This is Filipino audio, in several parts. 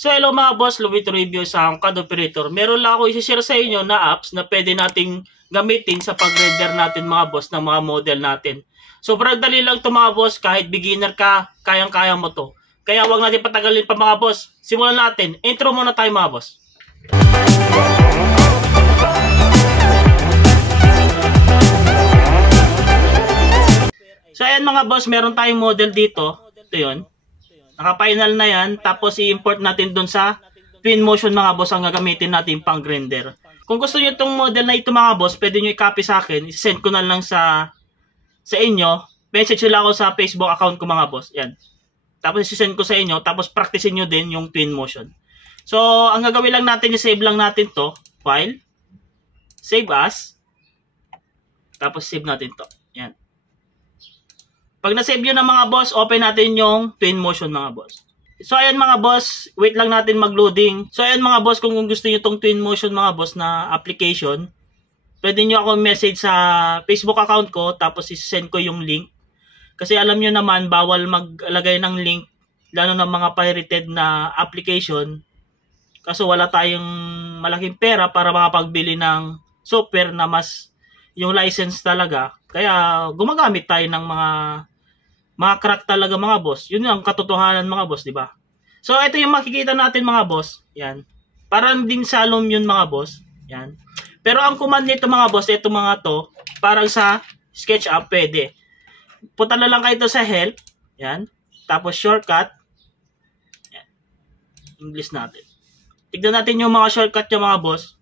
So hello mga boss, Lumito Review sa CAD Operator. Meron lang ako i-share sa inyo na apps na pwede nating gamitin sa pag-render natin mga boss ng mga model natin. Sobrang dali lang ito mga boss, kahit beginner ka, kayang-kaya mo to. Kaya huwag natin patagalin pa mga boss. Simulan natin. Intro muna tayo mga boss. So ayan mga boss, meron tayong model dito. Ito yun. Naka-final na yan. Tapos i-import natin dun sa Twinmotion mga boss ang gagamitin natin pang render. Kung gusto niyo itong model na ito mga boss, pwede nyo i-copy sa akin. I-send ko na lang sa inyo. Message nyo lang ako sa Facebook account ko mga boss. Yan. Tapos i-send ko sa inyo. Tapos practicein nyo din yung Twinmotion. So, ang gagawin lang natin, i-save lang natin to. File. Save as. Tapos save natin to. Yan. Pag na-save yun ng mga boss, open natin yung Twinmotion mga boss. So ayan mga boss, wait lang natin mag-loading. So ayan mga boss, kung gusto nyo itong Twinmotion mga boss na application, pwede nyo ako message sa Facebook account ko, tapos isend ko yung link. Kasi alam nyo naman, bawal maglagay ng link, lalo ng mga pirated na application. Kaso wala tayong malaking pera para makapagbili ng software na mas yung license talaga. Kaya gumagamit tayo ng mga crack talaga mga boss. Yun ang katotohanan mga boss, di ba? So ito yung makikita natin mga boss. Yan. Parang din salom yun mga boss. Yan. Pero ang command nito mga boss, ito mga to, parang sa SketchUp pwede. Punta na lang kayo sa help. Yan. Tapos shortcut. Yan. English natin. Tignan natin yung mga shortcut yung mga boss.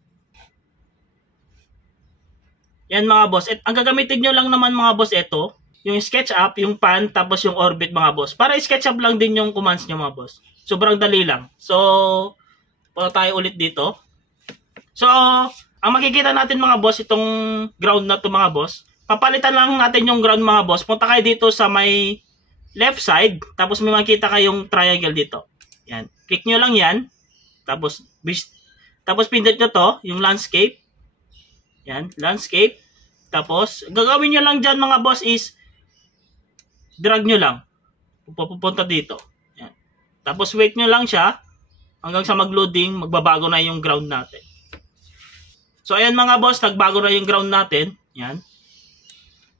Yan mga boss. Ang gagamitin nyo lang naman mga boss ito. Yung SketchUp, yung pan, tapos yung orbit mga boss. Para SketchUp lang din yung commands nyo mga boss. Sobrang dali lang. So, punta tayo ulit dito. So, ang makikita natin mga boss, itong ground na to mga boss. Papalitan lang natin yung ground mga boss. Punta kayo dito sa may left side. Tapos may makikita kayong triangle dito. Yan. Click nyo lang yan. Tapos pindot nyo to, yung landscape. Yan, landscape. Tapos, gagawin nyo lang dyan mga boss is drag nyo lang. Pupunta dito. Yan. Tapos wait nyo lang siya hanggang sa mag-loading, magbabago na yung ground natin. So ayan mga boss, nagbago na yung ground natin. Yan.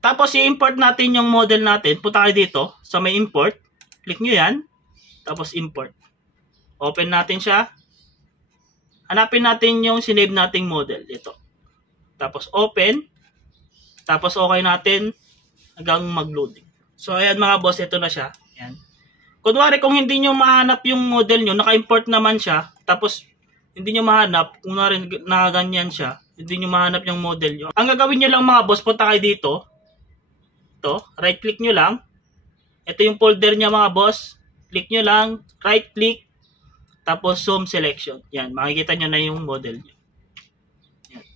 Tapos i-import natin yung model natin. Punta kayo dito sa may import. Click nyo yan. Tapos import. Open natin siya. Hanapin natin yung sinave nating model. Ito. Tapos open. Tapos okay natin hanggang mag-loading. So, ayan mga boss, ito na siya. Ayan. Kunwari, kung hindi nyo mahanap yung model nyo, naka-import naman siya, tapos hindi nyo mahanap, kunwari nakaganyan siya, hindi nyo mahanap yung model nyo. Ang gagawin nyo lang mga boss, punta kayo dito. Ito, right-click nyo lang. Ito yung folder niya mga boss. Click nyo lang, right-click, tapos zoom selection. Yan, makikita nyo na yung model nyo. Yan.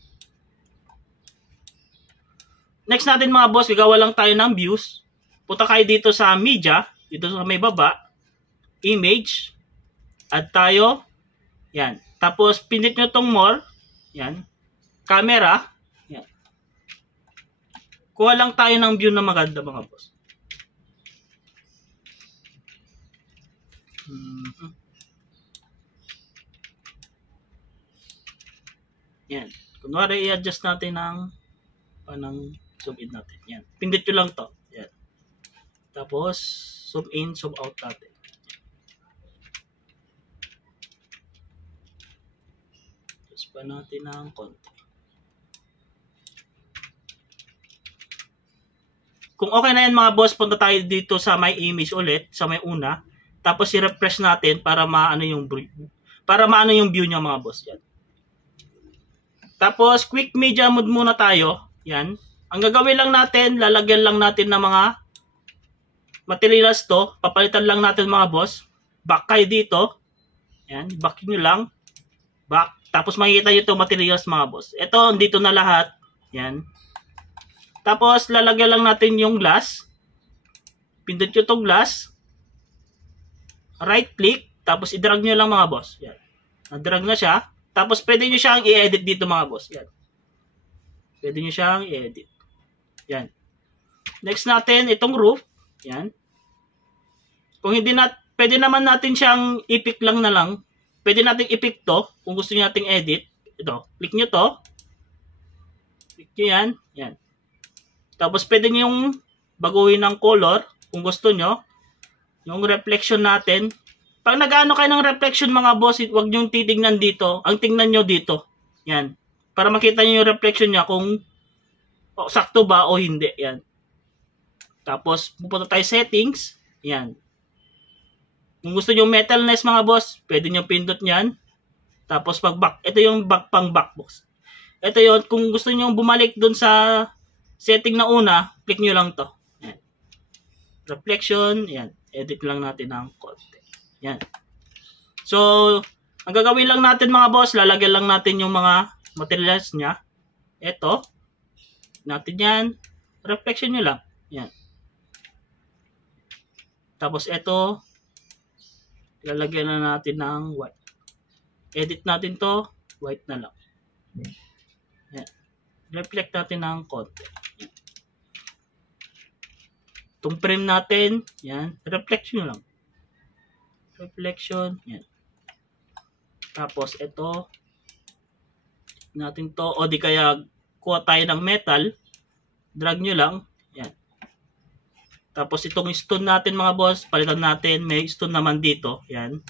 Next natin mga boss, gagawa lang tayo ng views. Punta kayo dito sa media, dito sa may baba, image, add tayo, yan. Tapos, pindot nyo tong more, yan. Camera, yan. Kuha lang tayo ng view na maganda mga boss. Yan. Kunwari, i-adjust natin ng panang zoom in natin. Yan. Pindot nyo lang to. Yan. Tapos, zoom in, zoom out natin. Adjust pa natin ng konti. Kung okay na yan mga boss, punta tayo dito sa my image ulit, sa may una. Tapos i-refresh natin para maano yung view niya mga boss. Yan. Tapos, quick media mode muna tayo. Yan. Ang gagawin lang natin, lalagyan lang natin ng mga materials to, papalitan lang natin mga boss. Back kayo dito. Yan, back nyo lang. Back. Tapos makikita nyo itong materials mga boss. Ito, dito na lahat. Yan. Tapos, lalagyan lang natin yung glass. Pindot nyo itong glass. Right click. Tapos, i-drag nyo lang mga boss. Yan. Na-drag na siya. Tapos, pwede nyo siyang i-edit dito mga boss. Yan. Pwede nyo siyang i-edit. Yan. Next natin, itong roof. Yan. Kung hindi pwede naman natin siyang i-pick lang na lang. pwede natin i-pick to. Kung gusto niyo nating edit, ito, click nyo to. Click nyo yan. Yan. Tapos pwede nyo yung baguhin ng color kung gusto nyo. Yung reflection natin. Pag nag-ano kayo ng reflection mga boss, huwag nyo titignan dito. Ang tingnan nyo dito. Yan. Para makita nyo yung reflection niya kung sakto ba o hindi. Yan. Tapos pupunta tayo settings. Yan. Kung gusto nyo metalness mga boss, pwede nyo pindot nyan. Tapos pag back, ito yung pang back box. Ito yun, kung gusto nyo bumalik dun sa setting na una, click nyo lang to. Yan. Reflection, yan. Edit lang natin ng konti. Yan. So, ang gagawin lang natin mga boss, lalagyan lang natin yung mga materials nya. Ito. Natin yan. Reflection nyo lang. Yan. Tapos ito, lalagyan na natin ng white. Edit natin to, white na lang. Yan. Reflect natin ng konti. Yan. Itong frame natin, yan, reflection lang. Reflection, yan. Tapos ito, natin to, o di kaya kuha tayo ng metal, drag nyo lang, yan. Tapos itong stone natin mga boss, palitan natin, may stone naman dito, yan.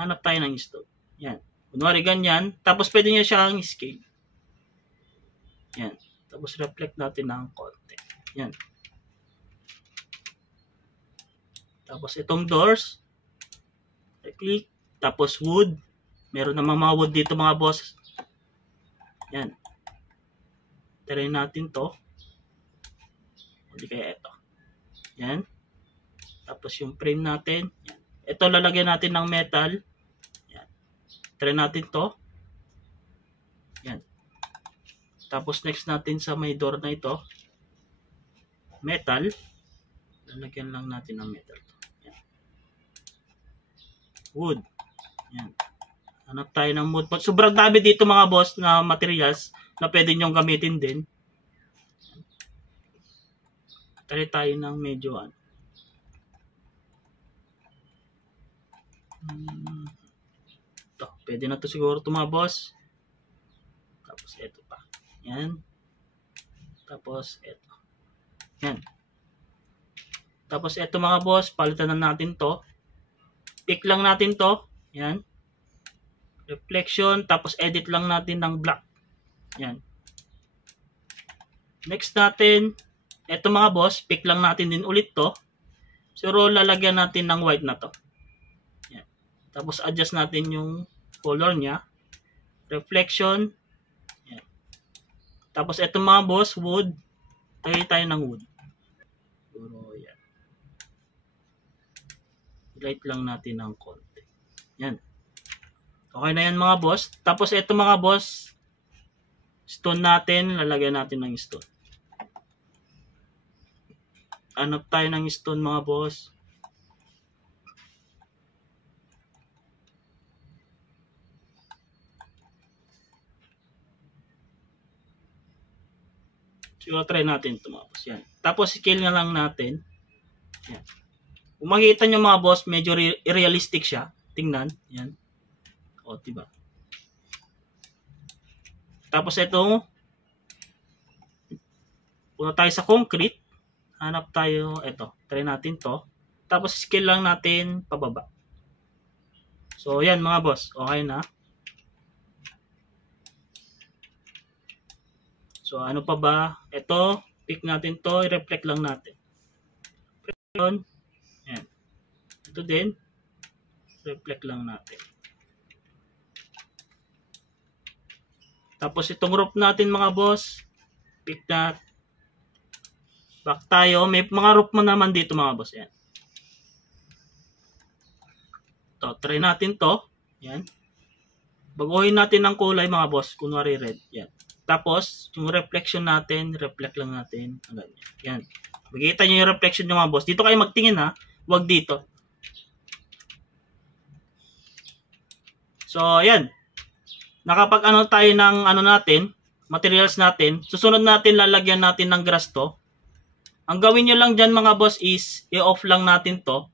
Hanap tayo ng stone, yan. Kunwari ganyan, tapos pwede nyo siyang scale. Yan. Tapos reflect natin ng konti. Yan. Tapos itong doors, click, tapos wood. Meron namang mga wood dito mga boss. Yan. Try natin to. Hindi kaya ito. Yan. Tapos yung frame natin. Yan. Ito lalagyan natin ng metal. Yan. Try natin to. Yan. Tapos next natin sa may door na ito. Metal. Lalagyan lang natin ng metal. Yan. Wood. Yan. Hanap tayo ng wood. Sobrang dami dito mga boss na materials na pwede nyong gamitin din. Try tayo ng medyo ito. Pwede na to siguro ito mga boss. Tapos ito pa. Yan. Tapos ito. Yan. Tapos ito mga boss, palitan na natin to. Pick lang natin to. Yan. Reflection, tapos edit lang natin ng black. Yan. Next natin, ito mga boss, pick lang natin din ulit to. Pero lalagyan natin ng white na to. Yan. Tapos adjust natin yung color niya. Reflection. Yan. Tapos ito mga boss, wood. Tagay tayo ng wood. Siguro yan. Light lang natin ng konti. Yan. Okay na yan mga boss. Tapos ito mga boss, stone natin, lalagyan natin ng stone. Hanap tayo ng stone mga boss. Siguro try natin ito mga boss. Yan. Tapos scale na lang natin. Yan. Kung makikita nyo mga boss, medyo realistic siya. Tingnan. Yan. O, diba? Tapos ito, punta tayo sa concrete. Hanap tayo, ito. Try natin to. Tapos scale lang natin pababa. So, yan mga boss. Okay na. So, ano pa ba? Ito, pick natin to. I-reflect lang natin. Yan. Ito din. Reflect lang natin. Tapos itong roof natin mga boss, pick na, back tayo. May mga roof mo naman dito mga boss. Yan. Ito, try natin to. Yan. Baguhin natin ng kulay mga boss. Kunwari red. Yan. Tapos, yung reflection natin, reflect lang natin. Yan. Magkita nyo yung reflection nyo mga boss. Dito kayo magtingin ha. Huwag dito. So, yan. Nakapag ano tayo ng ano natin, materials natin, susunod natin lalagyan natin ng grass to. Ang gawin nyo lang dyan mga boss is i-off lang natin to.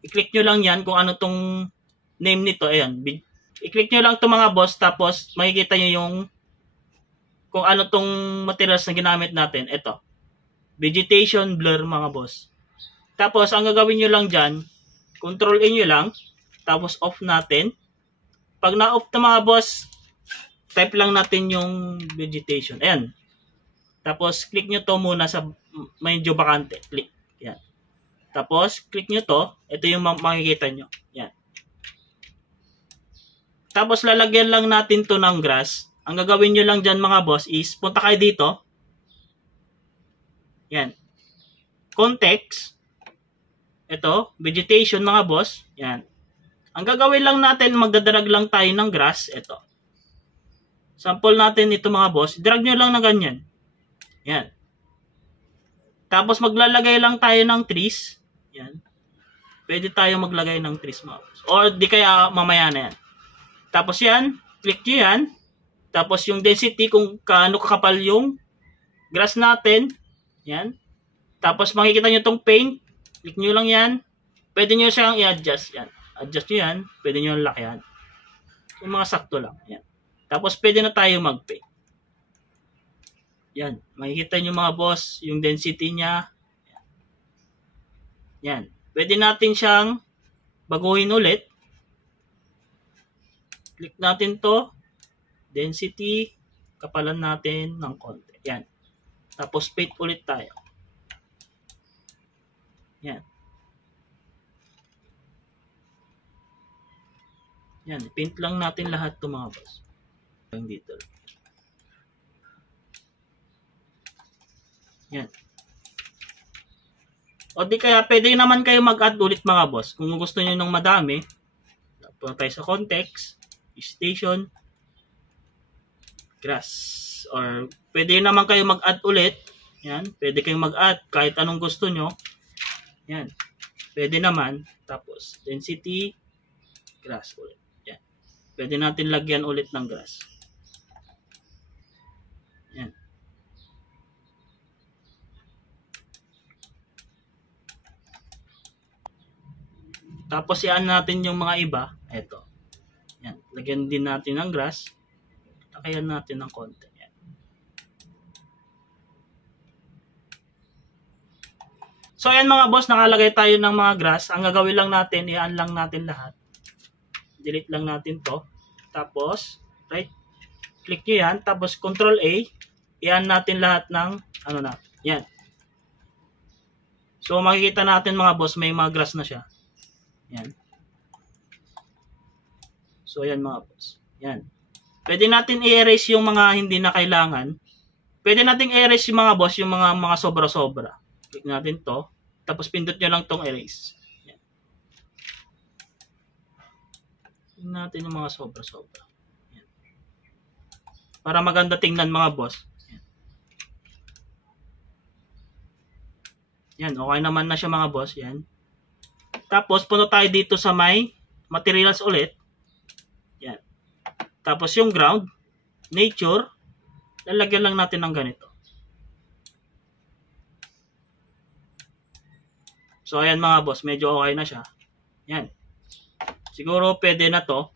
I-click nyo lang yan kung ano tong name nito. Ayan. I-click nyo lang ito mga boss. Tapos makikita nyo yung kung ano tong materials na ginamit natin. Ito. Vegetation blur mga boss. Tapos ang gagawin nyo lang dyan, control A nyo lang. Tapos off natin. Pag na-off na mga boss, type lang natin yung vegetation. Ayan. Tapos click nyo to muna sa medyo bakante. Click. Yan. Tapos click nyo to. Ito yung makikita nyo. Yan. Tapos lalagyan lang natin to ng grass. Ang gagawin nyo lang dyan mga boss is punta kayo dito. Yan. Context. Ito. Vegetation mga boss. Yan. Ang gagawin lang natin, magdadrag lang tayo ng grass. Ito. Sample natin ito mga boss. Drag nyo lang na ganyan. Yan. Tapos maglalagay lang tayo ng trees. Yan. Pwede tayo maglagay ng trees mga boss. Or di kaya mamaya na yan. Tapos yan. Click nyo yan. Tapos yung density kung kaano kakapal yung grass natin. Yan. Tapos makikita nyo itong paint. Click nyo lang yan. Pwede nyo siyang i-adjust. Yan. Adjust nyo yan. Pwede nyo lakyan. Yung mga sakto lang. Yan. Tapos pwede na tayo mag-paint. Yan. Makikita nyo mga boss yung density niya. Yan. Pwede natin siyang baguhin ulit. Click natin to. Density. Kapalan natin ng konti. Yan. Tapos paint ulit tayo. Yan. Yan. Paint lang natin lahat to mga boss. Dito. Yan. O di kaya pwede naman kayo mag-add ulit mga boss. Kung gusto niyo ng madami, punta tayo sa context, station, grass. Or pwede naman kayo mag-add ulit. Yan. Pwede kayong mag-add kahit anong gusto nyo. Yan. Pwede naman. Tapos density, grass ulit. Yan. Pwede natin lagyan ulit ng grass. Yan. Tapos iaan natin yung mga iba. Ito. Yan. Lagyan din natin ng grass. Lakayan natin ng konti. Yan. So ayan mga boss, nakalagay tayo ng mga grass. Ang gagawin lang natin, iaan lang natin lahat. Delete lang natin to. Tapos, right click nyo yan. Tapos control A. Iaan natin lahat ng ano na. Yan. So makikita natin mga boss, may mga grass na siya. Yan. So, yan mga boss. Yan. Pwede natin i-erase yung mga hindi na kailangan. Pwede natin i-erase yung mga boss, yung mga sobra-sobra. Click natin to. Tapos pindot nyo lang tong erase. Yan. Tingnan natin yung mga sobra-sobra. Yan. Para maganda tingnan mga boss. Yan. Yan. Okay naman na siya mga boss. Yan. Tapos, punta tayo dito sa may materials ulit. Yan. Tapos, yung ground, nature, lalagyan lang natin ng ganito. So, ayan mga boss, medyo okay na siya. Yan. Siguro, pwede na to.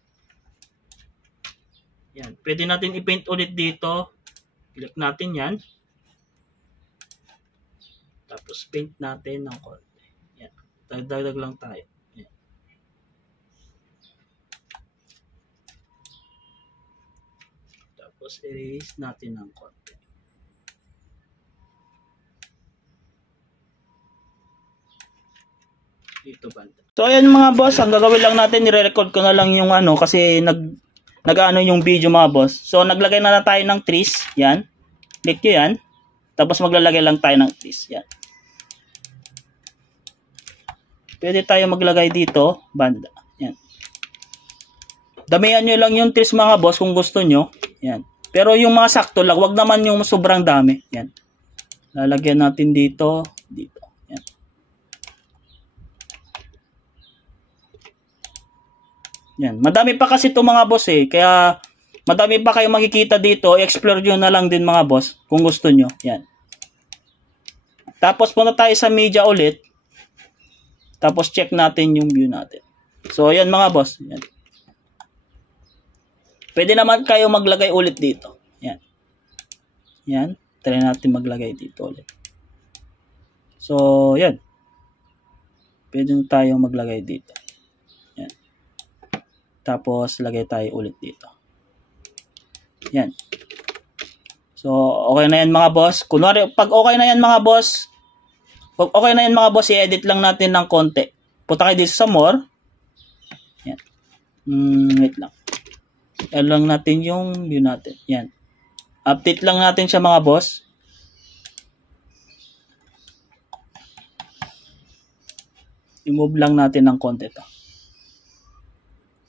Yan. Pwede natin i-paint ulit dito. Click natin yan. Tapos, paint natin ng konti. Dagdag lang tayo. Yan. Tapos erase natin ng konti. Dito banda. So ayan mga boss, ang gagawin lang natin, nire-record ko na lang yung ano kasi nag-ano yung video mga boss. So naglagay na tayo ng trees. Yan. Click nyo yan. Tapos maglalagay lang tayo ng trees. Yan. Pwede tayo maglagay dito, banda. Yan. Damihan nyo lang yung trees mga boss kung gusto nyo. Yan. Pero yung mga sakto lang, wag naman yung sobrang dami. Yan. Lalagyan natin dito, dito. Yan. Yan. Madami pa kasi ito mga boss eh. Kaya madami pa kayo makikita dito. I-explore nyo na lang din mga boss kung gusto nyo. Yan. Tapos punta tayo sa media ulit. Tapos check natin yung view natin. So, yan mga boss. Yan. Pwede naman kayo maglagay ulit dito. Yan. Yan. Try natin maglagay dito ulit. So, yan. Pwede tayo maglagay dito. Yan. Tapos, lagay tayo ulit dito. Yan. So, okay na yan mga boss. Kunwari, pag okay na yan mga boss, i-edit lang natin ng konti. Punta kayo dito sa more. Yan. Wait lang. Yan lang natin yung view natin. Yan. Update lang natin siya mga boss. I-move lang natin ng konti to.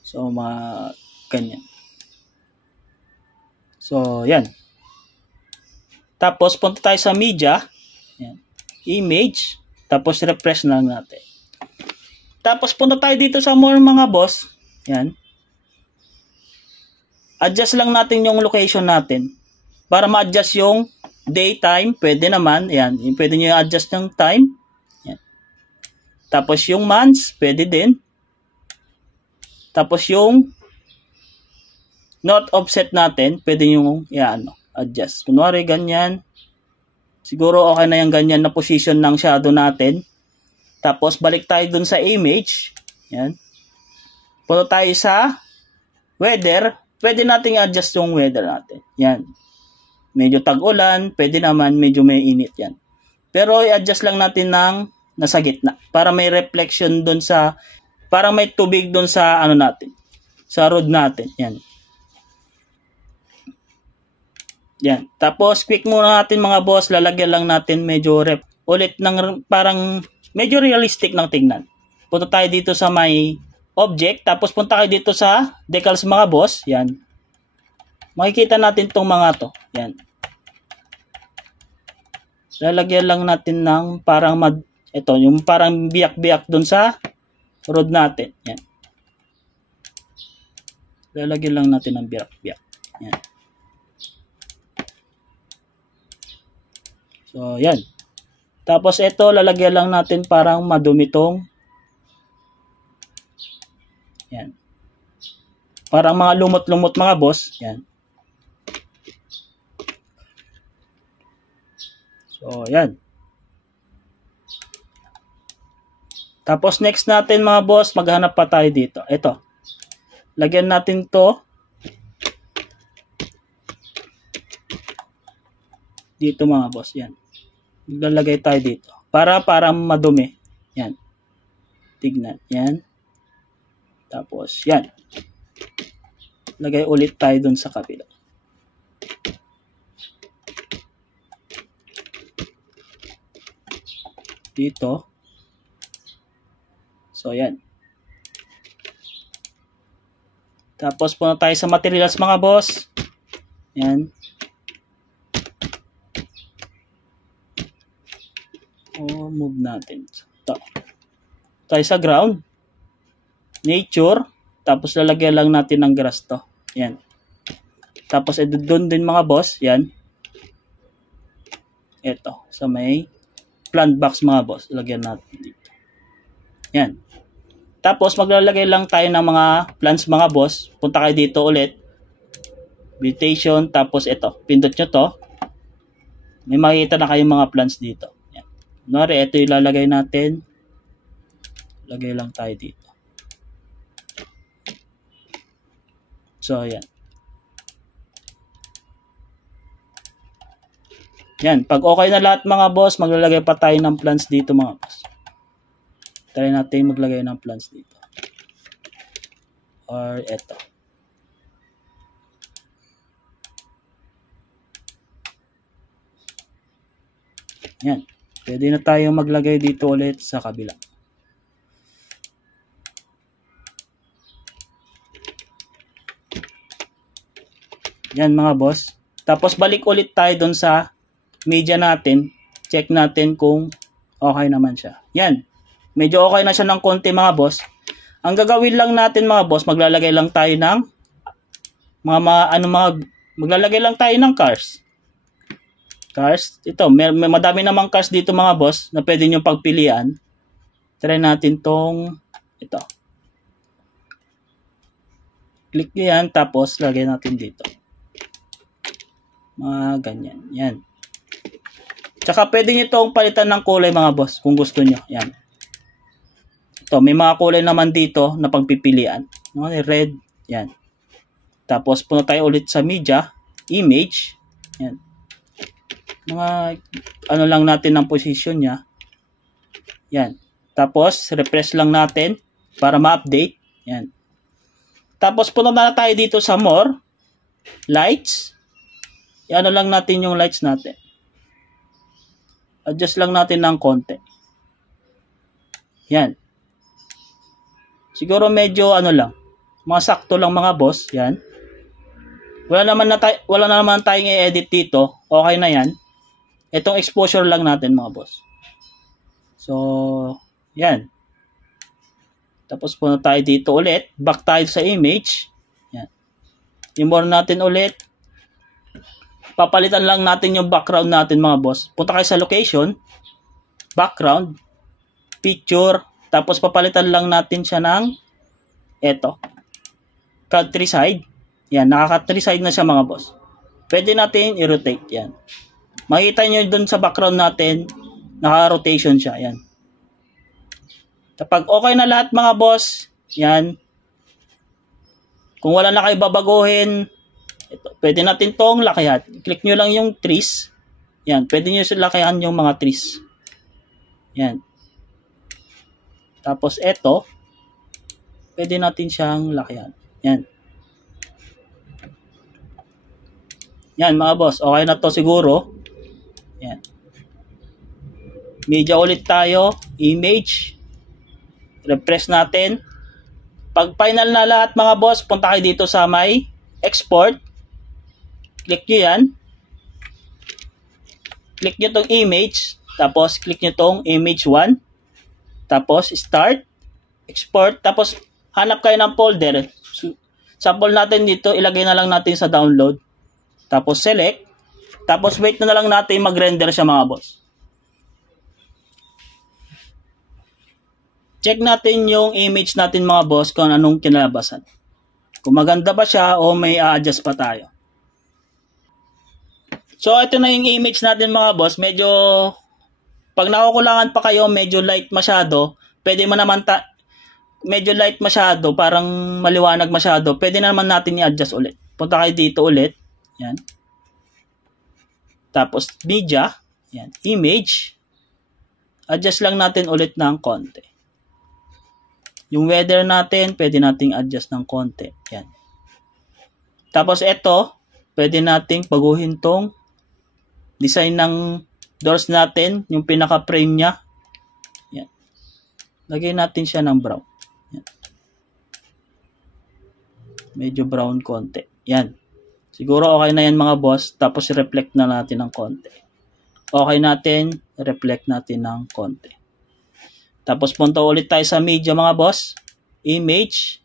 So, ganyan. So, yan. Tapos, punta tayo sa media. Yan. Image. Tapos, refresh na lang natin. Tapos, punta tayo dito sa more mga boss. Yan. Adjust lang natin yung location natin. Para ma-adjust yung daytime. Pwede naman. Yan. Pwede nyo i-adjust yung time. Yan. Tapos, yung months. Pwede din. Tapos, yung not offset natin, pwede nyo adjust. Kunwari, ganyan. Siguro okay na yung ganyan na position ng shadow natin. Tapos, balik tayo dun sa image. Yan. Punta tayo sa weather. Pwede natin adjust yung weather natin. Yan. Medyo tag-ulan. Pwede naman, medyo may init yan. Pero, i-adjust lang natin ng nasa gitna. Para may reflection dun sa, para may tubig dun sa, natin. Sa road natin. Yan. Yan. Tapos, quick muna natin mga boss. Lalagyan lang natin medyo ulit ng parang medyo realistic ng tingnan. Punta tayo dito sa may object. Tapos, punta kayo dito sa decals mga boss. Yan. Makikita natin tong mga to. Yan. Lalagyan lang natin ng parang yung parang biyak-biyak dun sa road natin. Yan. Lalagyan lang natin ng biyak-biyak. Yan. So, yan. Tapos, ito, lalagyan lang natin parang madumi tong. Yan. Parang mga lumot-lumot mga boss. Yan. So, yan. Tapos, next natin mga boss, maghanap pa tayo dito. Ito. Lagyan natin to. Dito mga boss. Yan. Maglalagay tayo dito. Para madumi. Yan. Tignan. Yan. Tapos, yan. Lagay ulit tayo dun sa kabila. Dito. So, yan. Tapos, punta tayo sa materials mga boss. Yan. Move natin. Ito. Tayo sa ground. Nature. Tapos lalagyan lang natin ng grass to. Yan. Tapos doon din mga boss. Yan. Ito. Sa may plant box mga boss. Lagyan natin dito. Yan. Tapos maglalagay lang tayo ng mga plants mga boss. Punta kayo dito ulit. Vegetation. Tapos ito. Pindot nyo to. May makikita na kayong mga plants dito. Kunwari, ito yung lalagay natin. Lagay lang tayo dito. So, yan. Yan. Pag okay na lahat mga boss, maglalagay pa tayo ng plants dito mga boss. Try natin maglagay ng plants dito. Or ito. Yan. Pwede na tayo maglagay dito ulit sa kabila. Yan mga boss. Tapos balik ulit tayo doon sa media natin. Check natin kung okay naman siya. Yan. Medyo okay na siya ng konti mga boss. Ang gagawin lang natin mga boss, maglalagay lang tayo ng maglalagay lang tayo ng cars. Cars. Ito, may madami namang cars dito mga boss na pwede nyo pagpilian. Try natin tong ito. Click nyo yan, tapos lagay natin dito. Mga ganyan. Yan. Tsaka pwede nyo itong palitan ng kulay mga boss kung gusto nyo. Yan. Ito, may mga kulay naman dito na pagpipilian. Red. Yan. Tapos punta tayo ulit sa media. Image. Yan. Mga ano lang natin ng position niya. Yan. Tapos refresh lang natin para ma-update. Yan. Tapos punta na tayo dito sa more. Lights. Ano lang natin yung lights natin. Adjust lang natin ng konti. Yan. Siguro medyo ano lang. Mga sakto lang mga boss. Yan. Wala na naman tayong i-edit dito. Okay na yan. Itong exposure lang natin mga boss. So, yan. Tapos punta tayo dito ulit. Back tayo sa image. Yan. Yung more natin ulit. Papalitan lang natin yung background natin mga boss. Punta kayo sa location. Background. Picture. Tapos papalitan lang natin siya ng eto. Countryside. Yan. Naka-countryside na siya mga boss. Pwede natin i-rotate. Yan. Makikita nyo dun sa background natin. Naka-rotation siya. Yan. Kapag okay na lahat mga boss, yan. Kung wala na kayo babaguhin, ito, pwede natin tong lakihan. Click nyo lang yung trees. Yan, pwede nyo lakihan yung mga trees. Yan. Tapos ito, pwede natin siyang lakihan. Yan. Yan mga boss, okay na to siguro. Yan. Media ulit tayo, image. Refresh natin. Pag final na lahat mga boss, punta kayo dito sa may export. Click nyo yan. Click nyo tong image. Tapos click nyo tong image 1. Tapos start. Export. Tapos hanap kayo ng folder. Sample natin dito. Ilagay na lang natin sa download. Tapos select. Tapos wait na lang natin mag-render siya mga boss. Check natin yung image natin mga boss kung anong kinalabasan. Kung maganda ba siya o may adjust pa tayo. So ito na yung image natin mga boss. Medyo pag nakukulangan pa kayo, medyo light masyado. Pwede mo naman medyo light masyado, parang maliwanag masyado. Pwede na naman natin i-adjust ulit. Punta kayo dito ulit. Yan. Tapos media, yan, image. Adjust lang natin ulit ng konti. Yung weather natin, pwede nating adjust ng konti. Yan. Tapos ito, pwede nating baguhin tong design ng doors natin, yung pinaka-frame niya. Yan. Lagay natin siya ng brown. Yan. Medyo brown konti. Yan. Siguro okay na yan mga boss. Tapos reflect na natin ng konti. Okay natin, reflect natin ng konti. Tapos punta ulit tayo sa media mga boss. Image.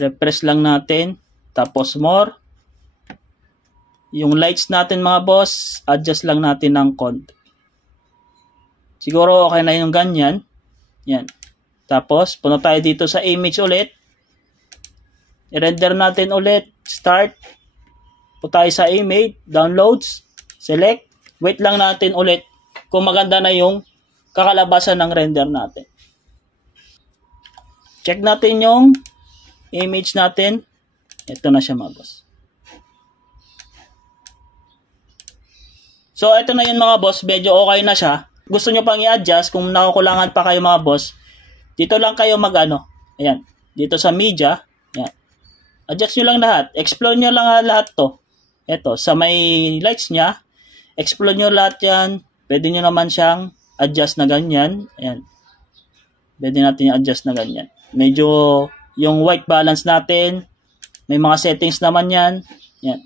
Refresh lang natin. Tapos more. Yung lights natin mga boss, adjust lang natin ng konti. Siguro okay na yung ganyan. Yan. Tapos punta tayo dito sa image ulit. I-render natin ulit. Start. Punta tayo sa image. Downloads. Select. Wait lang natin ulit kung maganda na yung kakalabasan ng render natin. Check natin yung image natin. Ito na siya mga boss. So ito na yun mga boss. Medyo okay na siya. Gusto nyo pang i-adjust kung nakukulangan pa kayo mga boss. Dito lang kayo mag-ano. Ayan. Dito sa media. Ayan. Adjust nyo lang lahat. Explore nyo lang lahat to. Ito. Sa may lights nya. Explore nyo lahat yan. Pwede nyo naman siyang adjust na ganyan. Ayan. Pwede natin i-adjust na ganyan. Medyo yung white balance natin. May mga settings naman yan. Ayan.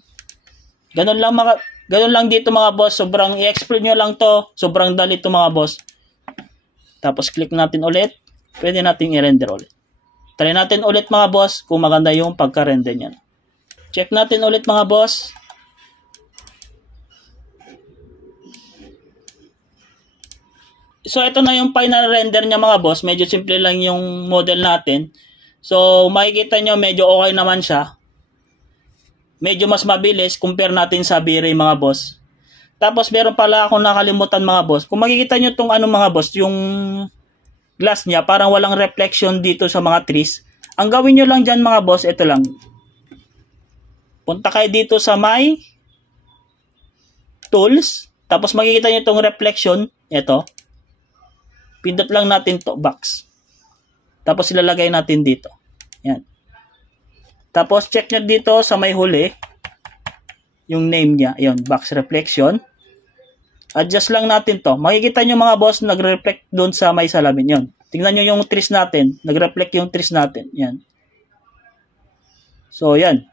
Ganun lang dito mga boss. Sobrang i-explore nyo lang to. Sobrang dali to mga boss. Tapos click natin ulit. Pwede natin i-render ulit. Try natin ulit mga boss kung maganda yung pagka-render niyan. Check natin ulit mga boss. So ito na yung final render niya mga boss. Medyo simple lang yung model natin. So makikita nyo medyo okay naman siya. Medyo mas mabilis compare natin sa V-Ray mga boss. Tapos meron pala akong nakalimutan mga boss. Kung makikita nyo tong ano mga boss, yung glass niya parang walang reflection dito sa mga trees. Ang gawin nyo lang dyan mga boss, ito lang. Punta kayo dito sa may tools. Tapos makikita nyo itong reflection. Ito. Pindot lang natin to box. Tapos ilalagay natin dito. Yan. Tapos check nyo dito sa may huli. Yung name niya. Yan. Box reflection. Adjust lang natin to. Makikita nyo mga boss, nag-reflect doon sa may salamin. Yan. Tingnan nyo yung trees natin. Nag-reflect yung trees natin. Yan. So yan.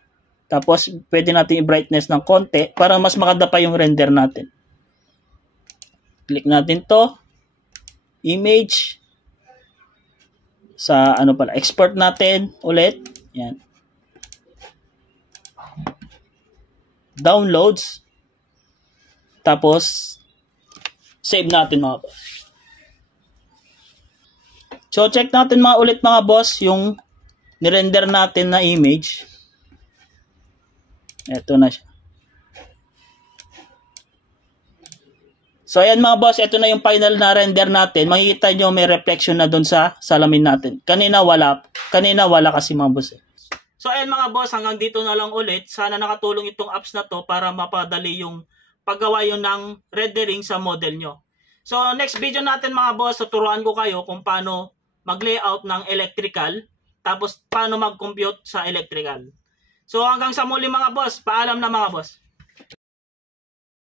Tapos pwede natin i-brightness ng konti para mas maganda pa yung render natin. Click natin to. Image. Sa ano pala, export natin ulit. Yan. Downloads. Tapos save natin mga boss. So check natin ulit mga boss yung nirender natin na image. Ito na siya. So ayan mga boss, ito na yung final na render natin. Makikita nyo may reflection na doon sa salamin natin. Kanina wala kasi mga boss. So ayan mga boss, hanggang dito na lang ulit. Sana nakatulong itong apps na to para mapadali yung paggawa yun ng rendering sa model nyo. So next video natin mga boss, tuturuan ko kayo kung paano mag-layout ng electrical, tapos paano mag-compute sa electrical. So hanggang sa muli mga boss, paalam na mga boss.